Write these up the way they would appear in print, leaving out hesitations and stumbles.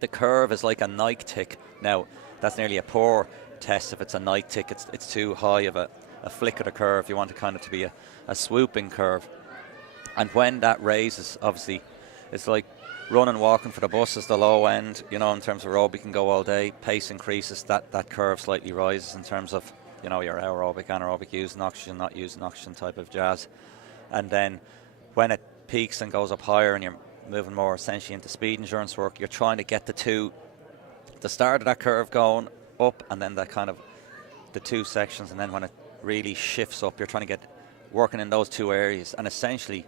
the curve is like a Nike tick. Now, that's nearly a poor test if it's a Nike tick. It's too high of a flick of the curve. You want it kind of to be a swooping curve. And when that raises, obviously, it's like running, walking for the bus is the low end. You know, in terms of aerobic, can go all day. Pace increases, that curve slightly rises in terms of, you know, your aerobic, anaerobic, using oxygen, not using oxygen type of jazz. And then when it peaks and goes up higher and you're moving more essentially into speed endurance work, you're trying to get the start of that curve going up, and then that kind of the two sections, and then when it really shifts up, you're trying to get working in those two areas. And essentially,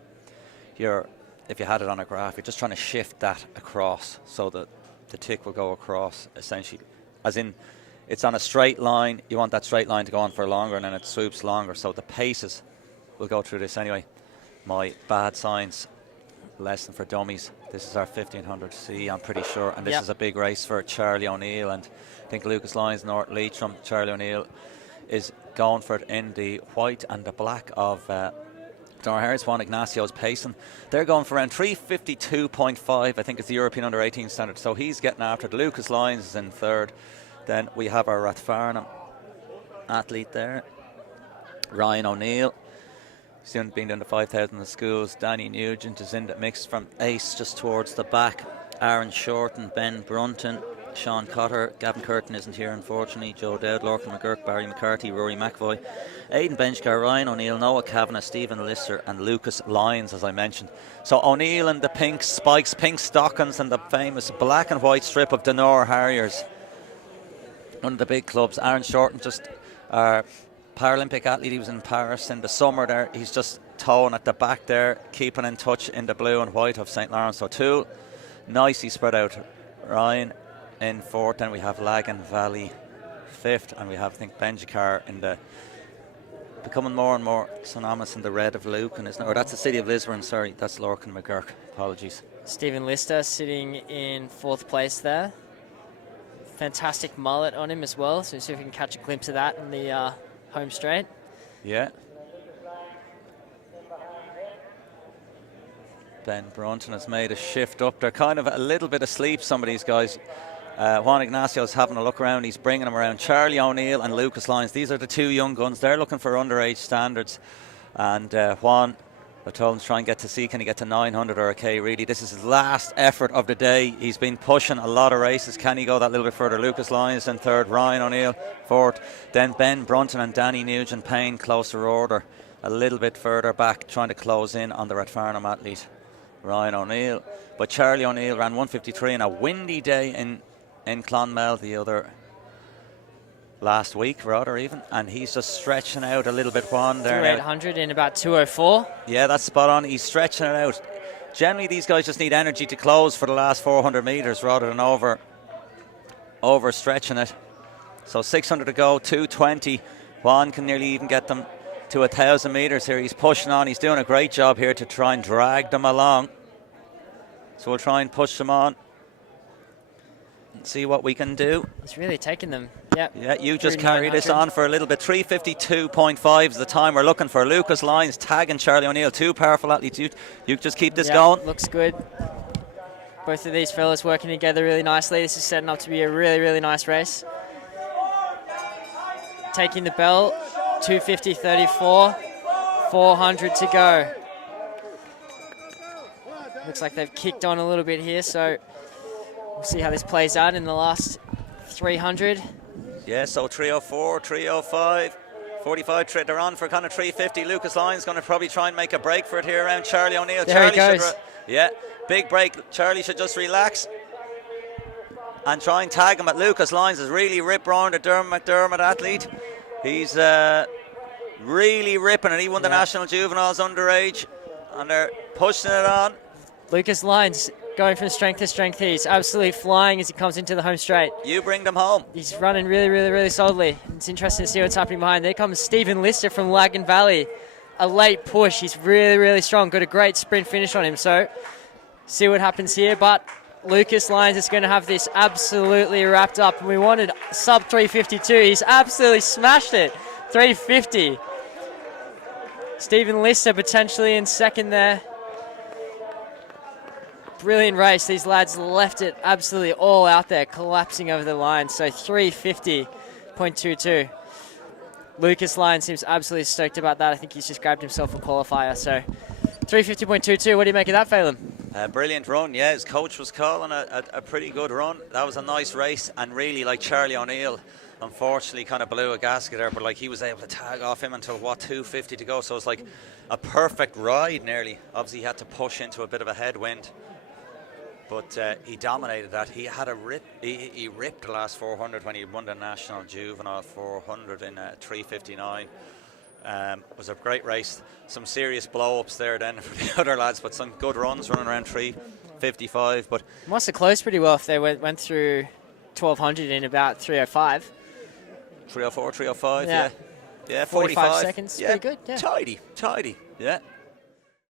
if you had it on a graph, you're just trying to shift that across so that the tick will go across, essentially, as in it's on a straight line. You want that straight line to go on for longer, and then it swoops longer. So the paces, we'll go through this anyway. My bad science lesson for dummies. This is our 1500C, I'm pretty sure, and this is a big race for Charlie O'Neill, and I think Lucas Lyons, North Leitrim. Charlie O'Neill is going for it in the white and the black of Donald Harris. Juan Ignacio's pacing. They're going for around 352.5, I think it's the European under 18 standard, so he's getting after it. Lucas Lyons is in third. Then we have our Rathfarnham athlete there, Ryan O'Neill. He's been doing the 5,000 in the schools. Danny Nugent is in the mix from ace just towards the back. Aaron Shorten, Ben Brunton, Sean Cotter, Gavin Curtin isn't here unfortunately, Joe Dowd, Lorcan McGurk, Barry McCarthy, Rory McAvoy, Aidan Benchcar, Ryan O'Neill, Noah Kavanagh, Stephen Lister and Lucas Lyons, as I mentioned. So O'Neill in the pink spikes, pink stockings, and the famous black and white strip of Denor Harriers, one of the big clubs. Aaron Shorten, just our Paralympic athlete, he was in Paris in the summer there. He's just towing at the back there, keeping in touch in the blue and white of St. Lawrence O'Toole. Nicely spread out. Ryan in fourth, then we have Lagan Valley fifth, and we have, I think, Benjicar in the becoming more and more synonymous in the red of Lucan, isn't it? Or that's the city of Lisburn, sorry, that's Lorcan McGurk, apologies. Stephen Lister sitting in fourth place there. Fantastic mullet on him as well, so see if we can catch a glimpse of that in the home straight. Yeah. Ben Brunton has made a shift up. They're kind of a little bit asleep, some of these guys. Juan Ignacio's having a look around. He's bringing them around. Charlie O'Neill and Lucas Lyons. These are the two young guns. They're looking for underage standards. And Juan, I told him to try and get to see, can he get to 900 or a K really. This is his last effort of the day. He's been pushing a lot of races. Can he go that little bit further? Lucas Lyons in third, Ryan O'Neill fourth. Then Ben Brunton and Danny Nugent Payne closer order. A little bit further back, trying to close in on the Rathfarnham athlete, Ryan O'Neill. But Charlie O'Neill ran 153 in a windy day in Clonmel the other last week, rather even, and he's just stretching out a little bit. Juan there, 800 in about 204. Yeah, that's spot on. He's stretching it out. Generally, these guys just need energy to close for the last 400 metres rather than over stretching it. So 600 to go, 220. Juan can nearly even get them to 1,000 metres here. He's pushing on. He's doing a great job here to try and drag them along. So we'll try and push them on and see what we can do. He's really taking them. Yep. Yeah, you just carry this on for a little bit. 352.5 is the time we're looking for. Lucas Lyons tagging Charlie O'Neill. Two powerful athletes. You just keep this going. Looks good. Both of these fellas working together really nicely. This is setting up to be a really, really nice race. Taking the bell. 250.34. 400 to go. Looks like they've kicked on a little bit here, so we'll see how this plays out in the last 300. Yeah, so 304, 305, 45. They're on for kind of 350. Lucas Lyons going to probably try and make a break for it here around Charlie O'Neill. There he goes. Yeah, big break. Charlie should just relax and try and tag him. But Lucas Lyons is really rip-roaring, the Dermot McDermott athlete. He's really ripping it. He won the National Juveniles underage, and they're pushing it on. Lucas Lyons going from strength to strength. He's absolutely flying as he comes into the home straight. You bring them home. He's running really, really, really solidly. It's interesting to see what's happening behind. There comes Stephen Lister from Lagan Valley. A late push. He's really, really strong. Got a great sprint finish on him. So see what happens here. But Lucas Lyons is going to have this absolutely wrapped up. And we wanted sub 352. He's absolutely smashed it. 350. Stephen Lister potentially in second there. brilliant race. These lads left it absolutely all out there, collapsing over the line. So 350.22. Lucas Lyon seems absolutely stoked about that. I think he's just grabbed himself a qualifier. So 350.22. What do you make of that, Phelan? Brilliant run, yeah. His coach was calling a pretty good run. That was a nice race, and really, like, Charlie O'Neill, unfortunately, kind of blew a gasket there, but like he was able to tag off him until 250 to go. So it's like a perfect ride, nearly. Obviously, he had to push into a bit of a headwind, but he dominated that. He had a rip. He ripped the last 400 when he won the National Juvenile 400 in 3:59. It was a great race. Some serious blow-ups there then for the other lads, but some good runs running around 3:55. But must have closed pretty well if they went through 1200 in about 3:05. 3:04, 3:05, yeah. 45 seconds, yeah. pretty good, yeah. Tidy, yeah.